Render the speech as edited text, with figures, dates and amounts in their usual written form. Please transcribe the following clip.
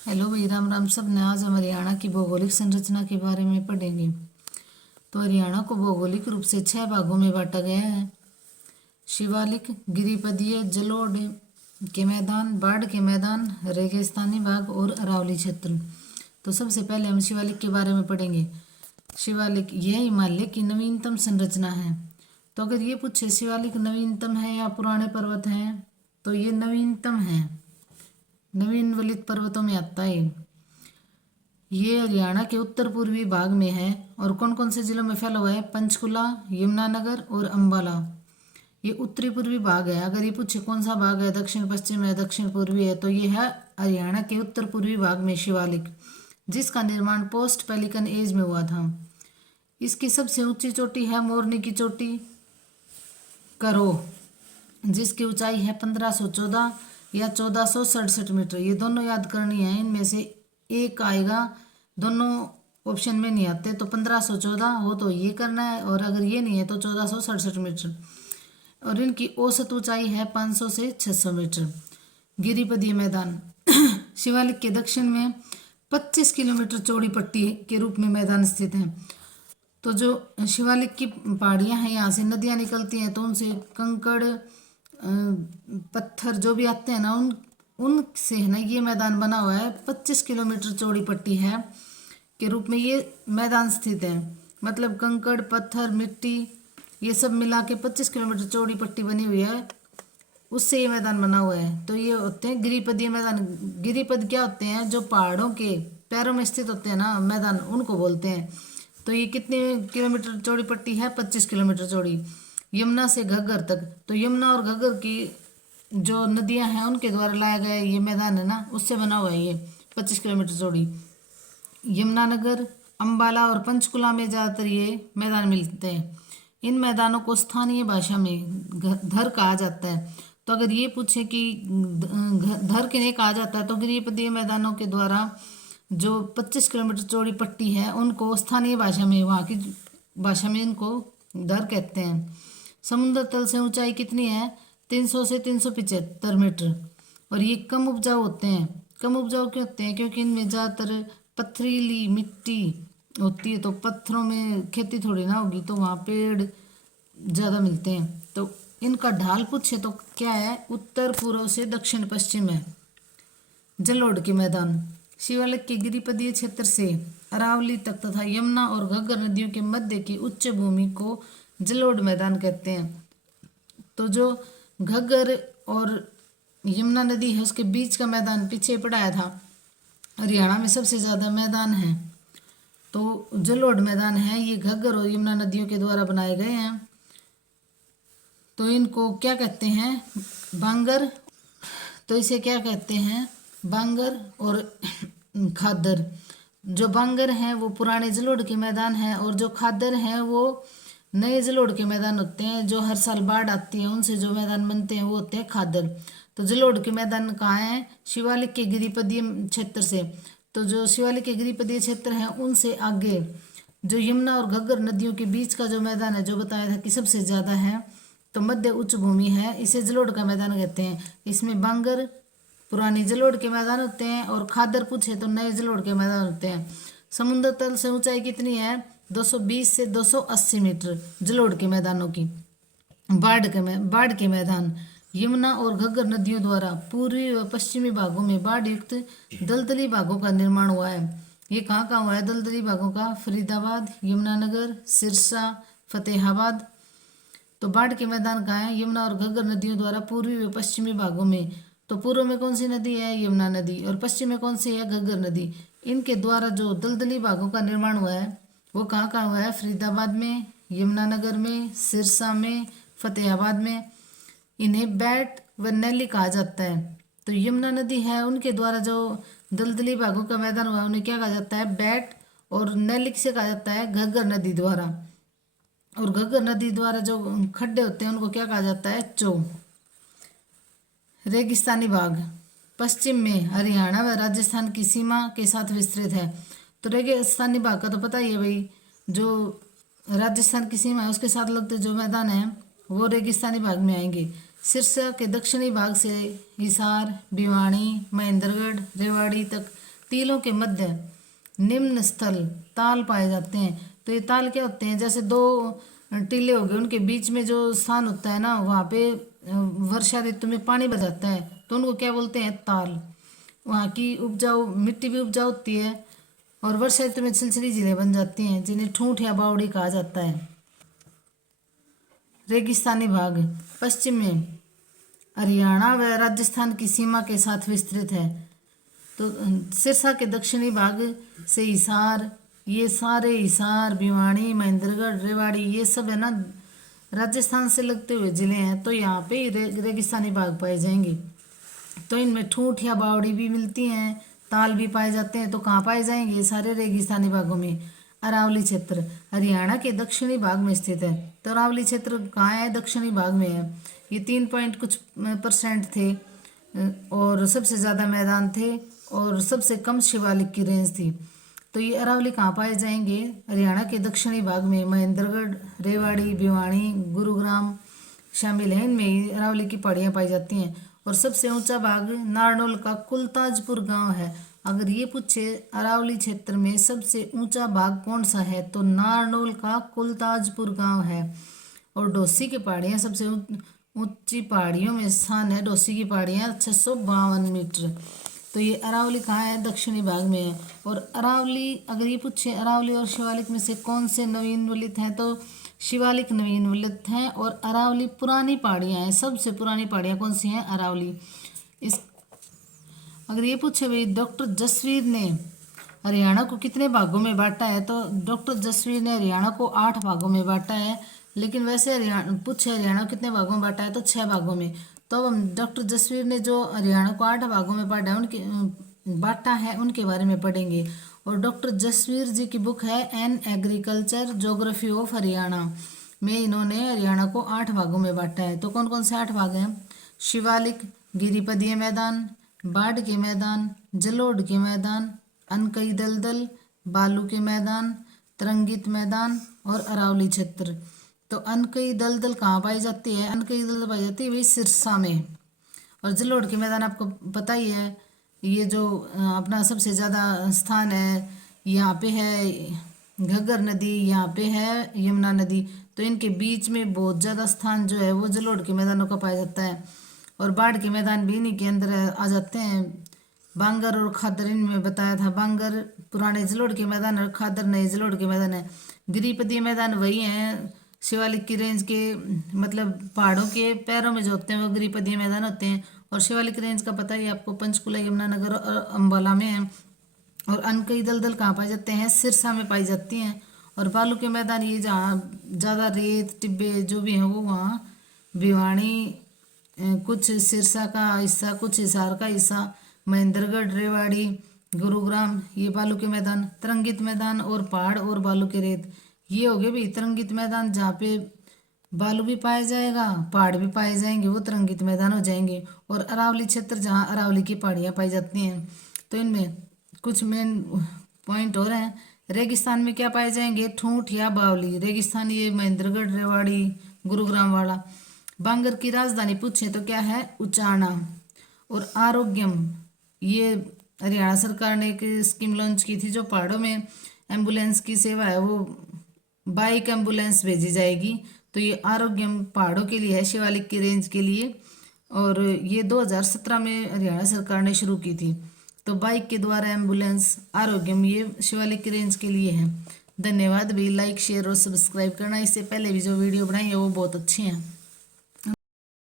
Hello भाई, राम राम सब ने। आज हम हरियाणा की भौगोलिक संरचना के बारे में पढ़ेंगे। तो हरियाणा को भौगोलिक रूप से 6 भागों में बांटा गया है। शिवालिक, गिरिपदीय, जलोढ़ के मैदान, बाढ़ के मैदान, रेगिस्तानी भाग और अरावली क्षेत्र। तो सबसे पहले हम शिवालिक के बारे में पढ़ेंगे। शिवालिक यह हिमालय की नवीनतम संरचना है। तो अगर ये पूछे शिवालिक नवीनतम है या पुराने पर्वत हैं, तो ये नवीनतम है, नवीन वलित पर्वतों में आता है। ये हरियाणा के उत्तर पूर्वी भाग में है और कौन कौन से जिलों में फैला हुआ है? पंचकुला, यमुनानगर और अंबाला। ये उत्तरी पूर्वी भाग है। अगर ये पूछे कौन सा भाग है, दक्षिण पश्चिम है, दक्षिण पूर्वी है, तो ये है हरियाणा के उत्तर पूर्वी भाग में शिवालिक, जिसका निर्माण पोस्ट पेलिकन एज में हुआ था। इसकी सबसे ऊंची चोटी है मोरनी की चोटी करो, जिसकी ऊंचाई है 1514 या 1467 मीटर। ये दोनों याद करनी है, इनमें से एक आएगा। दोनों ऑप्शन में नहीं आते, तो 1514 हो तो ये करना है, और अगर ये नहीं है तो 1467 मीटर। और इनकी औसत ऊंचाई है 500 से 600 मीटर। गिरिपदीय मैदान शिवालिक के दक्षिण में 25 किलोमीटर चौड़ी पट्टी के रूप में मैदान स्थित है। तो जो शिवालिक की पहाड़ियाँ हैं, यहाँ से नदियाँ निकलती हैं, तो उनसे कंकड़ पत्थर जो भी आते हैं ना, उनसे है ना ये मैदान बना हुआ है। 25 किलोमीटर चौड़ी पट्टी है के रूप में ये मैदान स्थित है। मतलब कंकड़, पत्थर, मिट्टी, ये सब मिला के 25 किलोमीटर चौड़ी पट्टी बनी हुई है, उससे ये मैदान बना हुआ है। तो ये होते हैं गिरिपदीय मैदान। गिरिपद क्या होते हैं? जो पहाड़ों के पैरों में स्थित होते हैं ना मैदान, उनको बोलते हैं। तो ये कितने किलोमीटर चौड़ी पट्टी है? 25 किलोमीटर चौड़ी। यमुना से घग्गर तक, तो यमुना और घग्गर की जो नदियां हैं उनके द्वारा लाया गया ये मैदान है ना, उससे बना हुआ है ये 25 किलोमीटर चौड़ी। यमुनानगर, अंबाला और पंचकुला में ज़्यादातर ये मैदान मिलते हैं। इन मैदानों को स्थानीय भाषा में धर कहा जाता है। तो अगर ये पूछे कि धर किन्हें कहा जाता है, तो गिरिपदीय मैदानों के द्वारा जो 25 किलोमीटर चौड़ी पट्टी है उनको स्थानीय भाषा में, वहाँ की भाषा में इनको धर कहते हैं। समुद्र तल से ऊंचाई कितनी है? 300 से 375 मीटर। और ये कम उपजाऊ होते हैं। कम उपजाऊ क्यों होते हैं? क्योंकि इनमें ज़्यादातर पथरीली मिट्टी होती है, तो पत्थरों में खेती थोड़ी ना होगी, तो वहाँ पेड़ ज़्यादा मिलते हैं। तो इनका ढाल पूछे तो क्या है? उत्तर पूर्व से दक्षिण पश्चिम है। जलोढ़ के मैदान शिवालिक के गिरिपदीय क्षेत्र से अरावली तक तथा यमुना और घग्गर नदियों के मध्य की उच्च भूमि को जलोढ़ मैदान कहते हैं। तो जो घग्गर और यमुना नदी है उसके बीच का मैदान पीछे पढ़ाया था, हरियाणा में सबसे ज़्यादा मैदान है तो जलोढ़ मैदान है। ये घग्गर और यमुना नदियों के द्वारा बनाए गए हैं। तो इनको क्या कहते हैं? बांगर। तो इसे क्या कहते हैं? बांगर और खादर। जो बांगर हैं वो पुराने जलोढ़ के मैदान हैं, और जो खादर हैं वो नए जलोढ़ के मैदान होते हैं। जो हर साल बाढ़ आती है उनसे जो मैदान बनते हैं वो होते हैं खादर। तो जलोढ़ के मैदान कहाँ हैं? शिवालिक के गिरिपदीय क्षेत्र से। तो जो शिवालिक के गिरिपदीय क्षेत्र हैं उनसे आगे जो यमुना और घग्गर नदियों के बीच का जो मैदान है, जो बताया था कि सबसे ज़्यादा है, तो मध्य उच्च भूमि है, इसे जलोढ़ का मैदान कहते हैं। इसमें बांगर पुरानी जलोढ़ के मैदान होते हैं, और खादर पूछे तो नए जलोढ़ के मैदान होते हैं। समुद्र तल से ऊंचाई कितनी है? 220 से 280 मीटर जलोढ़ के मैदानों की। बाढ़ के मैदान यमुना और घग्गर नदियों द्वारा पूर्वी व पश्चिमी भागों में बाढ़ युक्त दलदली भागों का निर्माण हुआ है। ये कहाँ कहाँ हुआ है दलदली भागों का? फरीदाबाद, यमुनानगर, सिरसा, फतेहाबाद। तो बाढ़ के मैदान कहाँ है? यमुना और घग्गर नदियों द्वारा पूर्वी व पश्चिमी भागों में। तो पूर्व में कौन सी नदी है? यमुना नदी। और पश्चिम में कौन सी है? घग्गर नदी। इनके द्वारा जो दलदली भागों का निर्माण हुआ है वो कहाँ कहाँ हुआ है? फरीदाबाद में, यमुनानगर में, सिरसा में, फतेहाबाद में। इन्हें बैट व नैली कहा जाता है। तो यमुना नदी है, उनके द्वारा जो दलदली भागों का मैदान हुआ है उन्हें क्या कहा जाता है? बैट। और नैली से कहा जाता है? घग्गर नदी द्वारा। और घग्गर नदी द्वारा जो खड्डे होते हैं उनको क्या कहा जाता है? चो। रेगिस्तानी भाग पश्चिम में हरियाणा व राजस्थान की सीमा के साथ विस्तृत है। तो रेगिस्तानी भाग का तो पता ही है भाई, जो राजस्थान की सीमा है उसके साथ लगते जो मैदान है वो रेगिस्तानी भाग में आएंगे। सिरसा के दक्षिणी भाग से हिसार, भिवानी, महेंद्रगढ़, रेवाड़ी तक टीलों के मध्य निम्न स्थल ताल पाए जाते हैं। तो ये ताल क्या होते हैं, जैसे दो टीले हो गए, उनके बीच में जो स्थान होता है ना, वहाँ पे वर्षा ऋतु में पानी भर जाता है, तो उनको क्या बोलते हैं, ताल। वहाँ की उपजाऊ मिट्टी भी उपजाऊ होती है और वर्षा ऋतु में छिलछिली झीलें बन जाती हैं, जिन्हें ठूंठ या बावड़ी कहा जाता है। रेगिस्तानी भाग पश्चिम में हरियाणा व राजस्थान की सीमा के साथ विस्तृत है। तो सिरसा के दक्षिणी भाग से हिसार, ये सारे हिसार, भिवानी, महेंद्रगढ़, रेवाड़ी, ये सब है ना राजस्थान से लगते हुए जिले हैं। तो यहाँ पे रेगिस्तानी भाग पाए जाएंगे। तो इनमें ठूंठ या बावड़ी भी मिलती हैं, ताल भी पाए जाते हैं। तो कहाँ पाए जाएंगे ये सारे रेगिस्तानी भागों में? अरावली क्षेत्र हरियाणा के दक्षिणी भाग में स्थित है। तो अरावली क्षेत्र कहाँ है? दक्षिणी भाग में है। ये 3 पॉइंट कुछ % थे और सबसे ज़्यादा मैदान थे और सबसे कम शिवालिक की रेंज थी। तो ये अरावली कहाँ पाए जाएंगे? हरियाणा के दक्षिणी भाग में। महेंद्रगढ़, रेवाड़ी, भिवानी, गुरुग्राम शामिल हैं। इनमें अरावली की पहाड़ियाँ पाई जाती हैं। और सबसे ऊंचा भाग नारनौल का कुलताजपुर गांव है। अगर ये पूछे अरावली क्षेत्र में सबसे ऊंचा भाग कौन सा है, तो नारनौल का कुलताजपुर गांव है। और डोसी की पहाड़ियाँ सबसे ऊंची पहाड़ियों में स्थान है। डोसी की पहाड़ियाँ 652 मीटर। तो ये अरावली कहाँ है? दक्षिणी भाग में है। और अरावली, अगर ये पूछे अरावली और शिवालिक में से कौन से नवीन वलित हैं, तो शिवालिक नवीन वलित हैं और अरावली पुरानी पहाड़ियाँ हैं। सबसे पुरानी पहाड़ियाँ कौन सी हैं? अरावली। इस अगर ये पूछे भाई डॉक्टर जसवीर ने हरियाणा को कितने भागों में बांटा है, तो डॉक्टर जसवीर ने हरियाणा को 8 भागों में बांटा है। लेकिन वैसे हरियाणा को कितने भागों में बांटा है, तो 6 भागों में। तो अब डॉक्टर जसवीर ने जो हरियाणा को 8 भागों में बांटा है उनके बारे में पढ़ेंगे। और डॉक्टर जसवीर जी की बुक है an agriculture geography of Haryana में इन्होंने हरियाणा को 8 भागों में बांटा है। तो कौन कौन से 8 भाग हैं? शिवालिक, गिरिपदीय मैदान, बाढ़ के मैदान, जलोढ़ के मैदान, अनकई दलदल, बालू के मैदान, तरंगित मैदान और अरावली क्षेत्र। तो अनकई दलदल कहाँ पाई जाती है? अनकई दलदल पाई जाती है भाई सिरसा में। और जलोढ़ के मैदान आपको पता ही है, ये जो अपना सबसे ज़्यादा स्थान है, यहाँ पे है घग्गर नदी, यहाँ पे है यमुना नदी। तो इनके बीच में बहुत ज़्यादा स्थान जो है वो जलोढ़ के मैदानों का पाया जाता है। और बाढ़ के मैदान भी इन्हीं के अंदर आ जाते हैं। बांगर और खादर इनमें बताया था। बांगर पुराने जलोढ़ के मैदान और खादर नए जलोढ़ के मैदान है। गिरिपदीय मैदान वही हैं शिवालिक की रेंज के, मतलब पहाड़ों के पैरों में जो होते हैं वो गिरिपदीय मैदान होते हैं। और शिवालिक रेंज का पता ही आपको, पंचकुला, यमुनानगर और अम्बाला में है। और अनकई दलदल कहाँ पाए जाते हैं? सिरसा में पाई जाती हैं। और बालू के मैदान ये जहाँ ज़्यादा रेत टिब्बे जो भी हैं वो वहाँ भिवानी, कुछ सिरसा का हिस्सा, कुछ हिसार का हिस्सा, महेंद्रगढ़, रेवाड़ी, गुरुग्राम, ये बालू के मैदान। तरंगित मैदान और पहाड़ और बालू के रेत, ये हो गए भाई तरंगित मैदान, जहाँ पे बालू भी पाया जाएगा, पहाड़ भी पाए जाएंगे, वो तरंगित मैदान हो जाएंगे। और अरावली क्षेत्र जहाँ अरावली की पहाड़ियाँ पाई जाती हैं। तो इनमें कुछ मेन पॉइंट और हैं। रेगिस्तान में क्या पाए जाएंगे? ठूंठ या बावली। रेगिस्तान ये महेंद्रगढ़, रेवाड़ी, गुरुग्राम वाला। बांगर की राजधानी पूछे तो क्या है? उचाना। और आरोग्यम, ये हरियाणा सरकार ने एक स्कीम लॉन्च की थी, जो पहाड़ों में एम्बुलेंस की सेवा है वो बाइक एम्बुलेंस भेजी जाएगी। तो ये आरोग्यम पहाड़ों के लिए है, शिवालिक की रेंज के लिए। और ये 2017 में हरियाणा सरकार ने शुरू की थी। तो बाइक के द्वारा एम्बुलेंस आरोग्यम ये शिवालिक की रेंज के लिए है। धन्यवाद भी। लाइक, शेयर और सब्सक्राइब करना। इससे पहले भी जो वीडियो बनाई है वो बहुत अच्छी हैं।